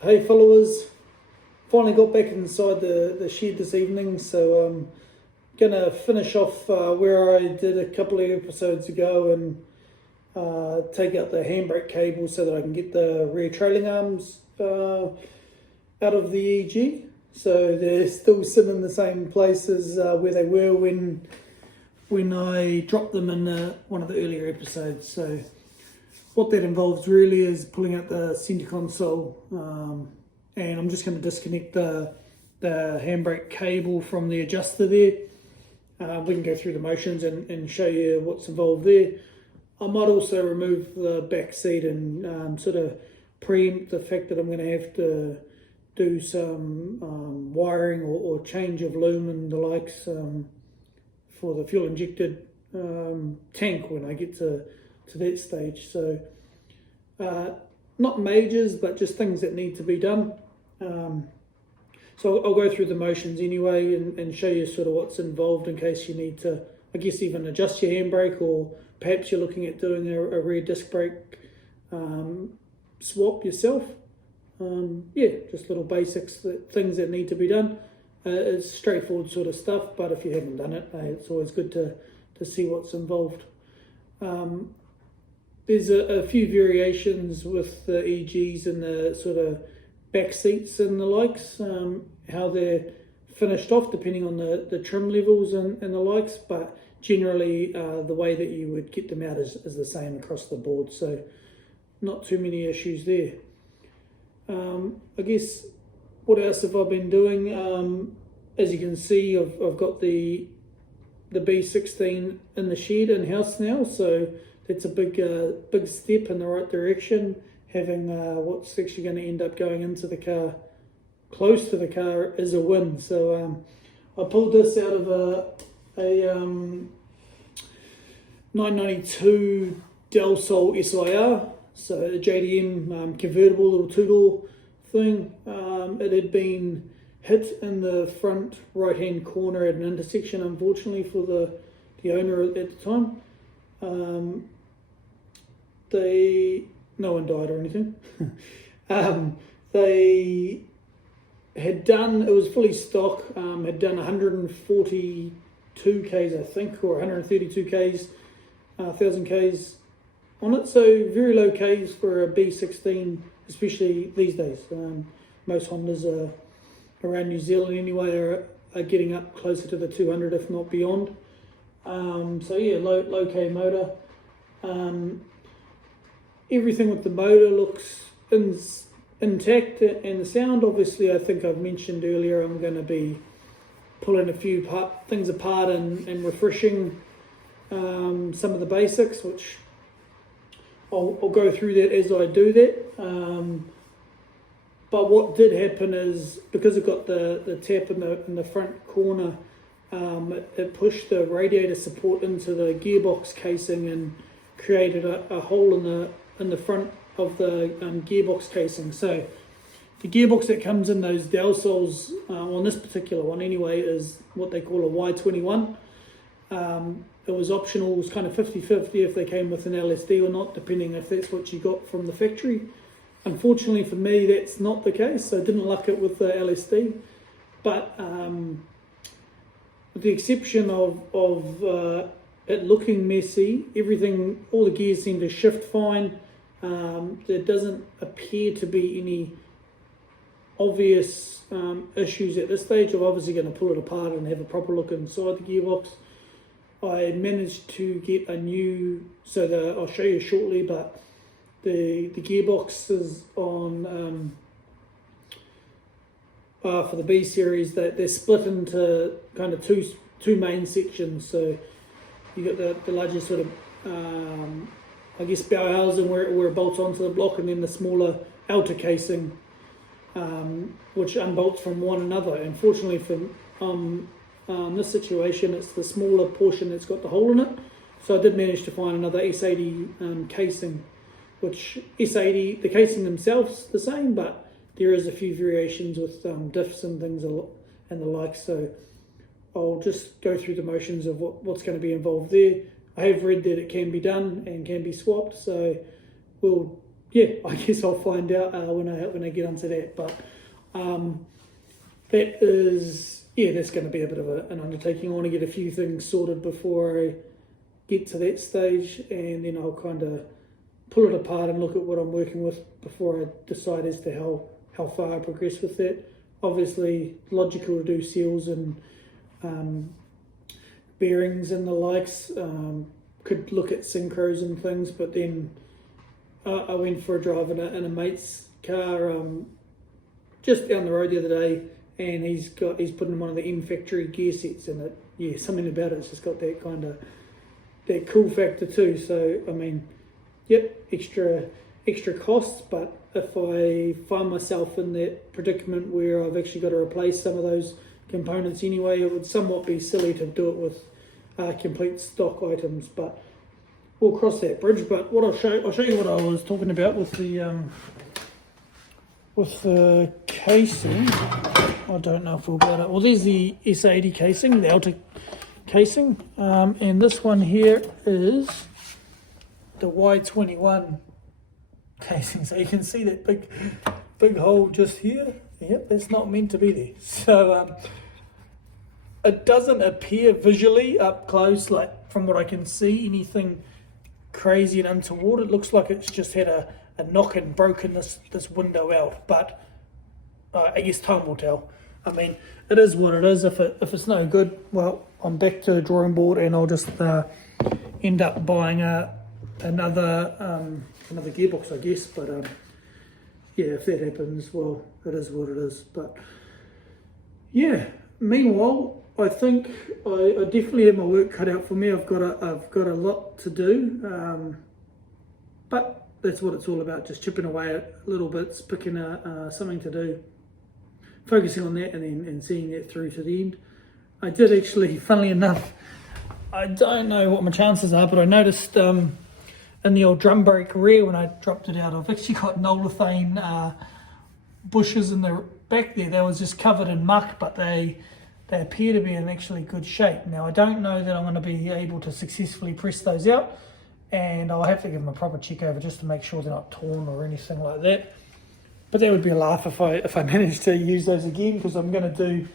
Hey followers, finally got back inside the shed this evening, so I'm gonna finish off where I did a couple of episodes ago and take out the handbrake cable so that I can get the rear trailing arms out of the EG. So they're still sitting in the same places where they were when I dropped them in one of the earlier episodes. So what that involves really is pulling out the center console, and I'm just going to disconnect the handbrake cable from the adjuster there. We can go through the motions and show you what's involved there. I might also remove the back seat and sort of preempt the fact that I'm going to have to do some wiring or change of loom and the likes for the fuel injected tank when I get to that stage. So not majors, but just things that need to be done. So I'll go through the motions anyway and show you sort of what's involved in case you need to, I guess, even adjust your handbrake, or perhaps you're looking at doing a rear disc brake swap yourself. Yeah, just little basics, things that need to be done. It's straightforward sort of stuff, but if you haven't done it, it's always good to see what's involved. There's a few variations with the EGs and the sort of back seats and the likes, how they're finished off depending on the trim levels and the likes, but generally the way that you would get them out is the same across the board, so not too many issues there. I guess, what else have I been doing? As you can see, I've got the B16 in the shed in-house now, so that's a big step in the right direction. Having what's actually going to end up going into the car, close to the car, is a win. So I pulled this out of a 992 Del Sol SIR, so a JDM convertible little two-door thing. It had been hit in the front right-hand corner at an intersection, unfortunately, for the owner at the time. No one died or anything. They had done, it was fully stock, had done 142 Ks, I think, or 132 Ks, 1,000 Ks on it. So very low Ks for a B16, especially these days. Most Hondas around New Zealand anyway are getting up closer to the 200, if not beyond. So yeah, low K motor. Everything with the motor looks intact, and the sound, obviously, I think I've mentioned earlier, I'm going to be pulling a few things apart and refreshing some of the basics, which I'll go through that as I do that. But what did happen is, because it got the tap in the front corner, it pushed the radiator support into the gearbox casing and created a hole in the front of the gearbox casing. So the gearbox that comes in those Del Sols, on this particular one anyway, is what they call a Y21. It was optional, it was kind of 50-50 if they came with an LSD or not, depending if that's what you got from the factory. Unfortunately for me, that's not the case, so I didn't luck it with the LSD. But with the exception of it looking messy, everything, all the gears seem to shift fine. There doesn't appear to be any obvious issues at this stage. I'm obviously going to pull it apart and have a proper look inside the gearbox. I managed to get a new, I'll show you shortly, but the gearbox is on, for the B series, that they're split into kind of two main sections. So you got the larger sort of, I guess, Bauhausen where it bolts onto the block, and then the smaller outer casing, which unbolts from one another. Unfortunately for this situation, it's the smaller portion that's got the hole in it. So I did manage to find another S80 casing, which S80, the casing themselves the same, but there is a few variations with diffs and things and the like. So I'll just go through the motions of what's going to be involved there. I have read that it can be done and can be swapped, so we'll yeah, I guess I'll find out when I get onto that. But that is, yeah, that's going to be a bit of an undertaking. I want to get a few things sorted before I get to that stage, and then I'll kind of pull it apart and look at what I'm working with before I decide as to how far I progress with that. Obviously, logical to do seals and bearings and the likes. Could look at synchros and things, but then I went for a drive in a mate's car just down the road the other day, and he's putting one of the M factory gear sets in it. Yeah, something about it's just got that kind of that cool factor too. So I mean, yep, extra costs, but if I find myself in that predicament where I've actually got to replace some of those components anyway, it would somewhat be silly to do it with complete stock items. But we'll cross that bridge. But what I'll show you what I was talking about with the casing. I don't know if we'll be able to. Well, there's the S80 casing, the outer casing, and this one here is the Y21 casing. So you can see that big hole just here. Yep, it's not meant to be there. So it doesn't appear visually up close, like from what I can see, anything crazy and untoward. It looks like it's just had a knock and broken this window out, but I guess time will tell. I mean, it is what it is. If it's no good, well, I'm back to the drawing board, and I'll just end up buying another gearbox, I guess. But yeah, if that happens, well, it is what it is. But yeah, meanwhile, I think I definitely have my work cut out for me. I've got a lot to do, but that's what it's all about. Just chipping away at little bits, picking something to do, focusing on that, and seeing that through to the end. I did actually, funnily enough, I don't know what my chances are, but I noticed in the old drum brake rear when I dropped it out, I've actually got Nolithane bushes in the back there. They was just covered in muck, but they appear to be in actually good shape. Now, I don't know that I'm going to be able to successfully press those out, and I'll have to give them a proper check over just to make sure they're not torn or anything like that. But that would be a laugh if I managed to use those again, because I'm going to do,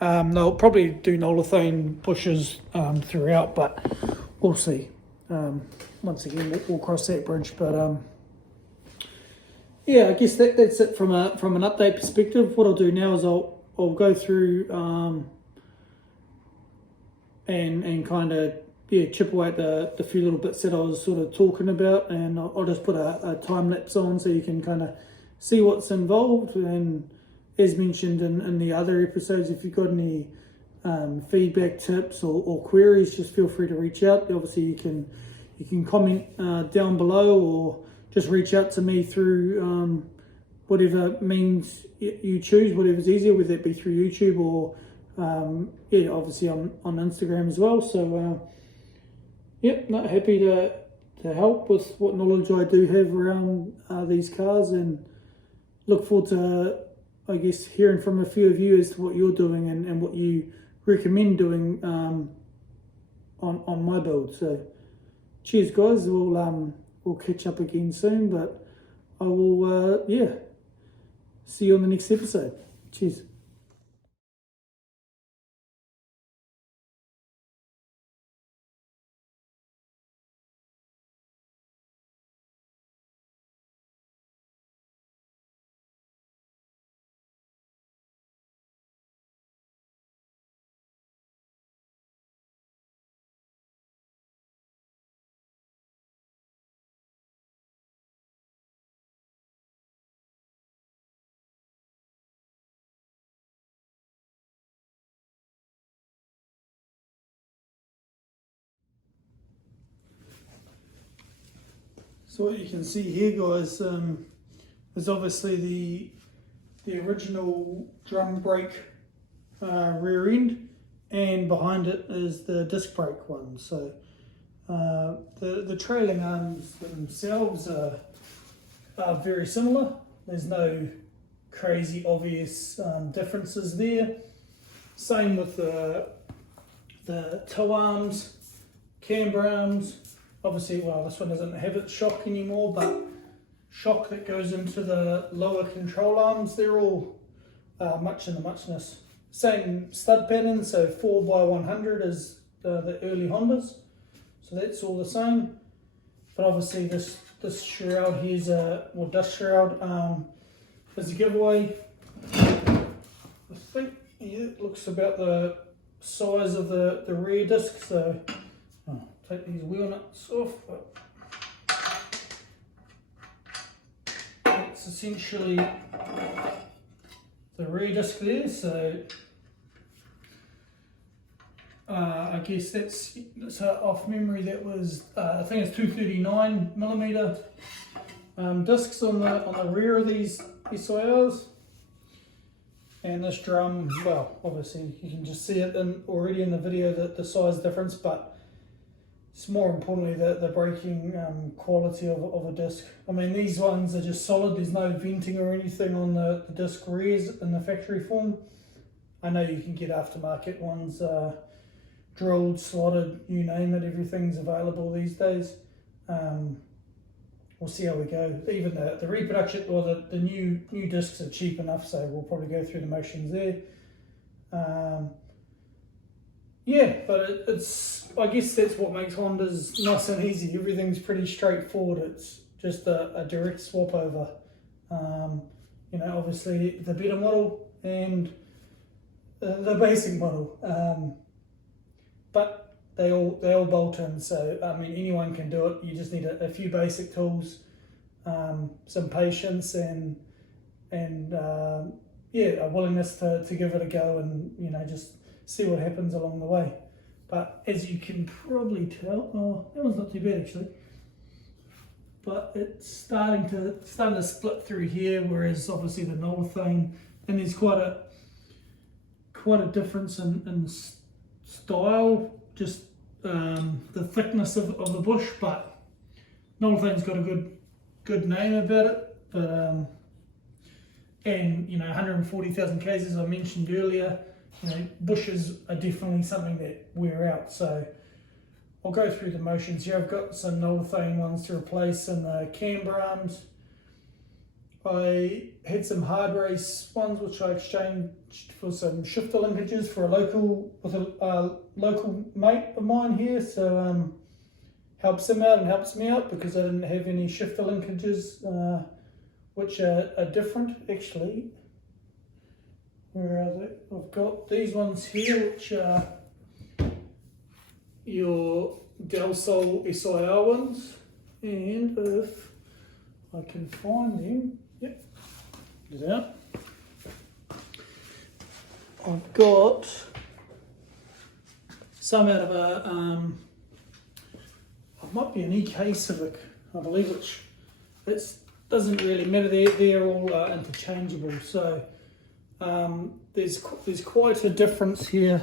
they'll probably do Nolithane bushes throughout, but we'll see. Once again, we'll cross that bridge. But yeah, I guess that's it from an update perspective. What I'll do now is I'll go through and kind of chip away at the few little bits that I was sort of talking about, and I'll just put a time lapse on so you can kind of see what's involved. And as mentioned in the other episodes, if you've got any feedback, tips or queries, just feel free to reach out. Obviously you can comment down below, or just reach out to me through whatever means you choose, whatever's easier, whether it be through YouTube or obviously on Instagram as well. So not happy to help with what knowledge I do have around these cars, and look forward to, I guess, hearing from a few of you as to what you're doing and what you recommend doing on my build. So cheers, guys. We'll catch up again soon, but I will see you on the next episode. Cheers. So what you can see here, guys, is obviously the original drum brake rear end, and behind it is the disc brake one. So the trailing arms themselves are very similar. There's no crazy obvious differences there. Same with the toe arms, camber arms. Obviously, well, this one doesn't have its shock anymore, but shock that goes into the lower control arms, they're all much in the muchness. Same stud pattern, so 4x100 as the early Hondas, so that's all the same. But obviously this shroud here's dust shroud is a giveaway. I think it looks about the size of the rear disc, so I'll take these wheel nuts off. But it's essentially the rear disc there, so I guess that's off memory, that was I think it's 239mm discs on the rear of these SIRs. And this drum, well, obviously you can just see it already in the video, that the size difference, but it's more importantly the braking quality of a disc. I mean, these ones are just solid, there's no venting or anything on the disc rears in the factory form. I know you can get aftermarket ones, drilled, slotted, you name it, everything's available these days. We'll see how we go. Even the reproduction, or the new discs are cheap enough, so we'll probably go through the motions there. Yeah, but it's I guess that's what makes Hondas nice and easy. Everything's pretty straightforward. It's just a direct swap over. You know, obviously the better model and the basic model, but they all bolt in. So I mean, anyone can do it. You just need a few basic tools, some patience, and yeah, a willingness to give it a go, and you know, just see what happens along the way. But as you can probably tell, oh, that one's not too bad actually. But it's starting to split through here, whereas obviously the Nolithane, and there's quite a difference in style, just the thickness of the bush. But Nolithane's got a good name about it. But and you know, 140,000 k's as I mentioned earlier. You know, bushes are definitely something that wear out. So I'll go through the motions here. I've got some Nolithane ones to replace in the camber arms. I had some hard race ones which I exchanged for some shifter linkages for a local mate of mine here. So helps him out and helps me out, because I didn't have any shifter linkages which are different actually. Where are they? I've got these ones here, which are your Del Sol SIR ones, and if I can find them, yep, get it out. I've got some out of it might be an EK Civic, I believe, which it doesn't really matter. They're all interchangeable. So there's quite a difference here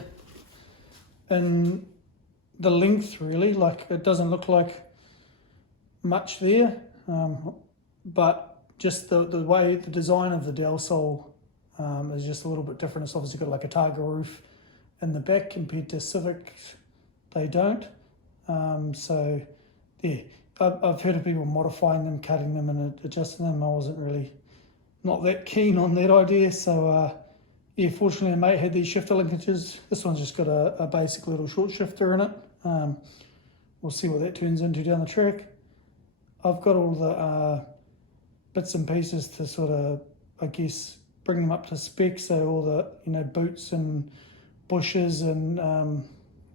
in the length, really. Like, it doesn't look like much there, but just the way the design of the Del Sol is just a little bit different. It's obviously got like a Targa roof in the back compared to Civics. They don't. So yeah, I've heard of people modifying them, cutting them and adjusting them. I wasn't really not that keen on that idea. So yeah, fortunately a mate had these shifter linkages. This one's just got a basic little short shifter in it. We'll see what that turns into down the track. I've got all the bits and pieces to sort of, I guess, bring them up to spec. So all the, you know, boots and bushes, and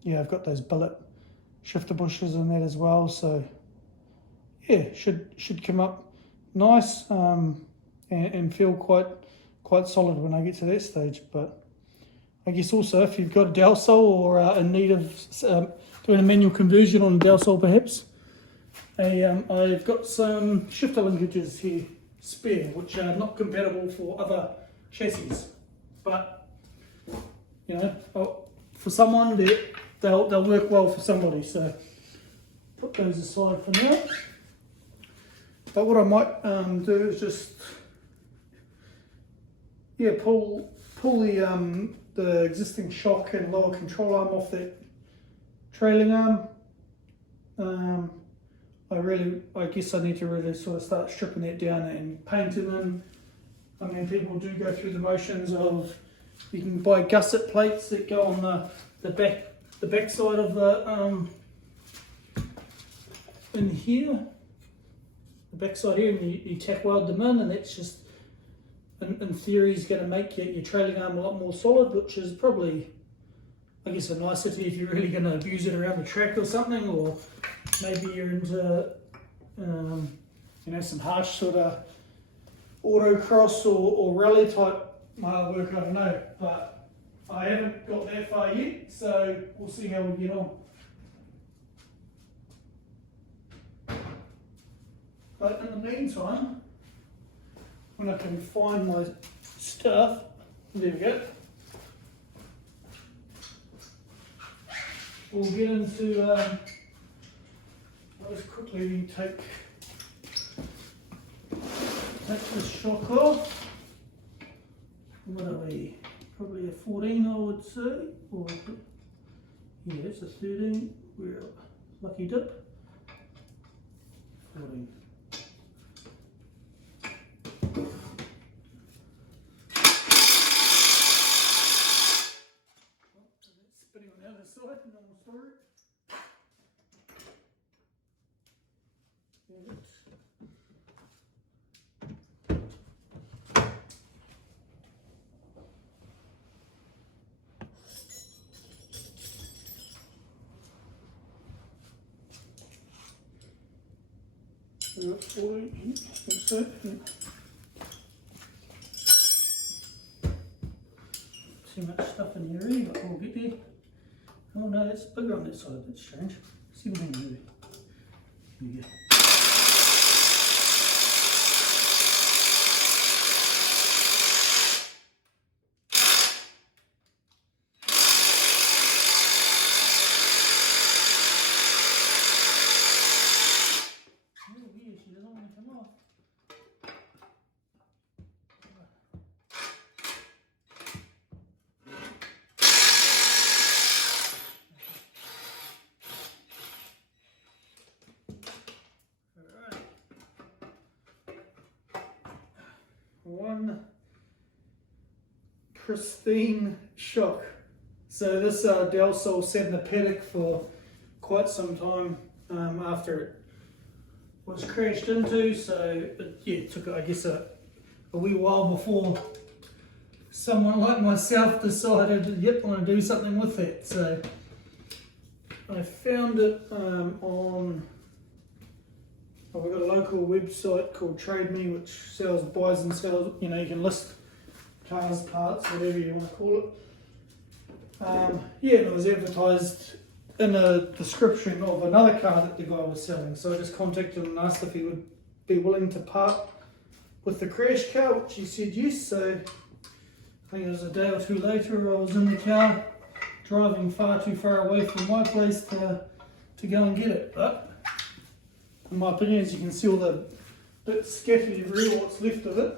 yeah, I've got those billet shifter bushes in that as well. So yeah, should come up nice and feel quite solid when I get to that stage. But I guess also, if you've got a Del Sol or in need of doing a manual conversion on a Del Sol perhaps, I've got some shifter linkages here spare, which are not compatible for other chassis, but you know, for someone they'll work well for somebody. So put those aside for now. But what I might do is just pull the existing shock and lower control arm off that trailing arm. I guess I need to really sort of start stripping that down and painting them. I mean, people do go through the motions of, you can buy gusset plates that go on the back side of the in here, the back side here, and you tack weld them in, and that's just in theory is going to make your trailing arm a lot more solid, which is probably, I guess, a nicety if you're really going to abuse it around the track or something, or maybe you're into you know, some harsh sort of autocross or rally type work, I don't know, but I haven't got that far yet, so we'll see how we get on. But in the meantime, when I can find my stuff, there we go, we'll get into, I'll just quickly take this shock off. What are we? Probably a 14, I would say, or yeah, it's a 13. We're lucky dip. 14. Spinning on the other side, normal story. There it is. Too much stuff in here, really, but we'll get there. Oh no, it's bigger on that side, that's strange. See what I mean, maybe. There you go. One pristine shock. So this Del Sol sat in the paddock for quite some time after it was crashed into, so it took, I guess, a wee while before someone like myself decided, yep, I want to do something with it. So I found it on, well, we've got a local website called Trade Me, which buys and sells, you know, you can list cars, parts, whatever you want to call it. Yeah, and it was advertised in a description of another car that the guy was selling. So I just contacted him and asked if he would be willing to part with the crash car, which he said yes. So I think it was a day or two later, I was in the car driving far too far away from my place to go and get it. But in my opinion, as you can see all the bits scattered everywhere, what's left of it,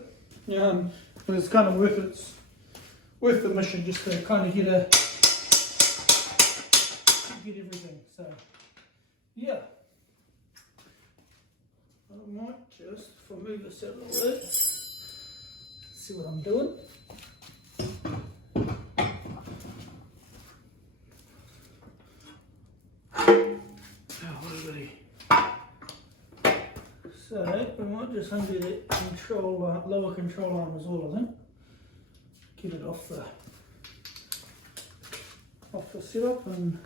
it was kind of worth the mission just to kind of get everything. So yeah, I might just, if I move this out of the way, see what I'm doing. So we might just undo that control, lower control arm as well, I think. Get it off the setup and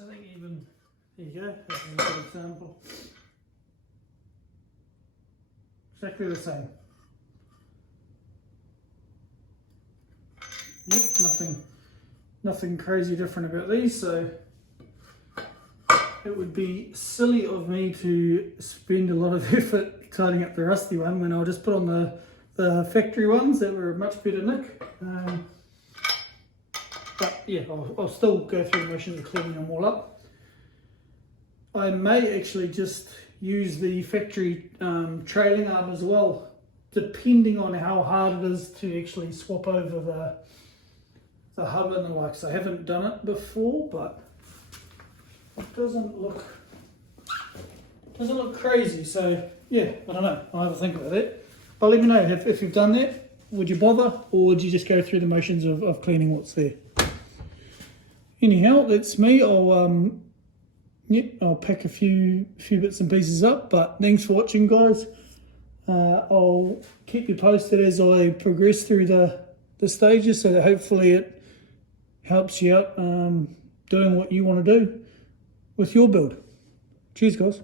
so I think even, there you go, that's a good example. Exactly the same. Yep, nothing crazy different about these, so it would be silly of me to spend a lot of effort tidying up the rusty one when I'll just put on the factory ones that were much better nick. But yeah, I'll still go through the motions of cleaning them all up. I may actually just use the factory trailing arm as well, depending on how hard it is to actually swap over the hub and the likes. I haven't done it before, but it doesn't look crazy. So yeah, I don't know. I'll have a think about it. But let me know if you've done that. Would you bother, or would you just go through the motions of cleaning what's there? Anyhow, that's me. I'll pack a few bits and pieces up. But thanks for watching, guys. I'll keep you posted as I progress through the stages, so that hopefully it helps you out doing what you want to do with your build. Cheers, guys.